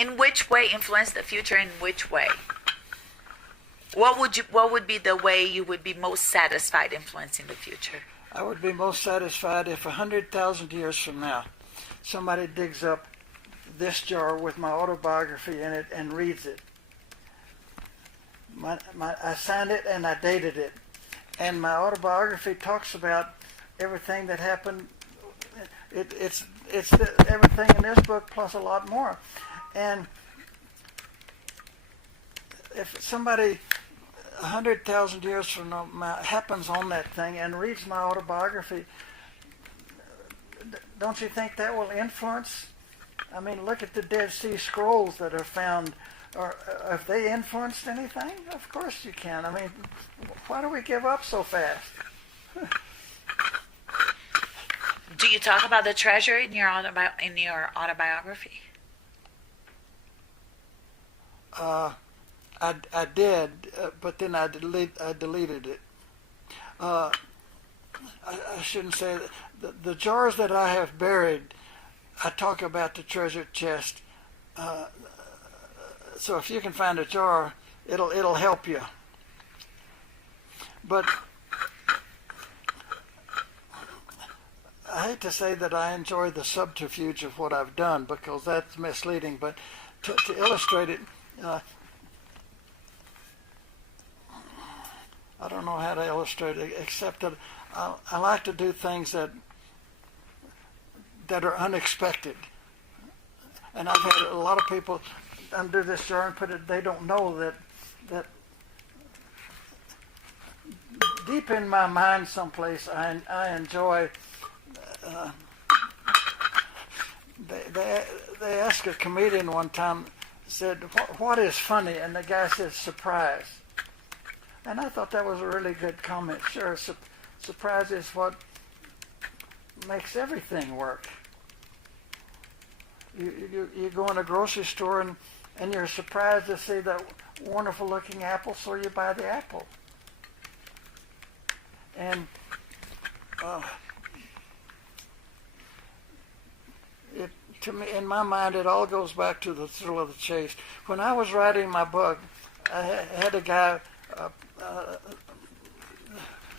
In which way influence the future? In which way? What would be the way you would be most satisfied influencing the future? I would be most satisfied if 100,000 years from now, somebody digs up this jar with my autobiography in it and reads it. I signed it and I dated it. And my autobiography talks about everything that happened. It's everything in this book plus a lot more. And if somebody 100,000 years from now happens on that thing and reads my autobiography, don't you think that will influence? I mean, look at the Dead Sea Scrolls that are found. Or have they influenced anything? Of course you can. I mean, why do we give up so fast? Do you talk about the treasure in your autobiography? I did, but then I deleted it. I shouldn't say that. The jars that I have buried, I talk about the treasure chest. So if you can find a jar, it'll help you. But I hate to say that I enjoy the subterfuge of what I've done because that's misleading. But to illustrate it, I don't know how to illustrate it except that I like to do things that are unexpected. And I've had a lot of people undo this jar and put it. They don't know that deep in my mind someplace I enjoy. They asked a comedian one time, said, "What is funny?" And the guy said, "Surprise." And I thought that was a really good comment. Sure, surprise is what makes everything work. You go in a grocery store and you're surprised to see that wonderful looking apple, so you buy the apple. And to me, in my mind, it all goes back to the thrill of the chase. When I was writing my book, I had a guy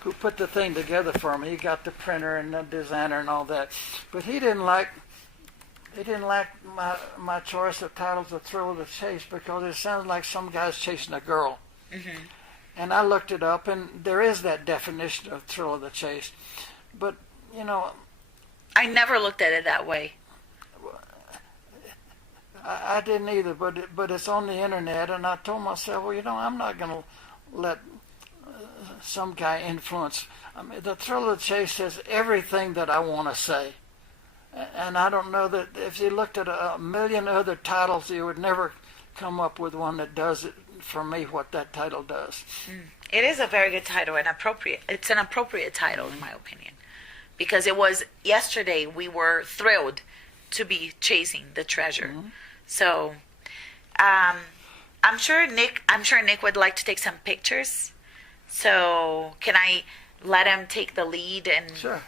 who put the thing together for me. He got the printer and the designer and all that, but he didn't like my choice of titles, The Thrill of the Chase, because it sounds like some guy's chasing a girl. Mm-hmm. And I looked it up, and there is that definition of thrill of the chase. But, I never looked at it that way. I didn't either, but it's on the internet, and I told myself, well, I'm not going to let some guy influence. I mean, The Thrill of the Chase says everything that I want to say. And I don't know that if you looked at a million other titles, you would never come up with one that does it for me what that title does. It is a very good title and appropriate. It's an appropriate title, in my opinion, because it was yesterday we were thrilled to be chasing the treasure. Mm-hmm. So, I'm sure Nick would like to take some pictures. So, can I let him take the lead and Sure.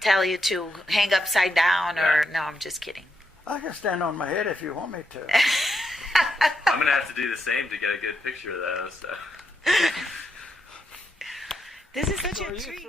Tell you to hang upside down? Or no, I'm just kidding. I can stand on my head if you want me to. I'm going to have to do the same to get a good picture of that. So. This is such a treat.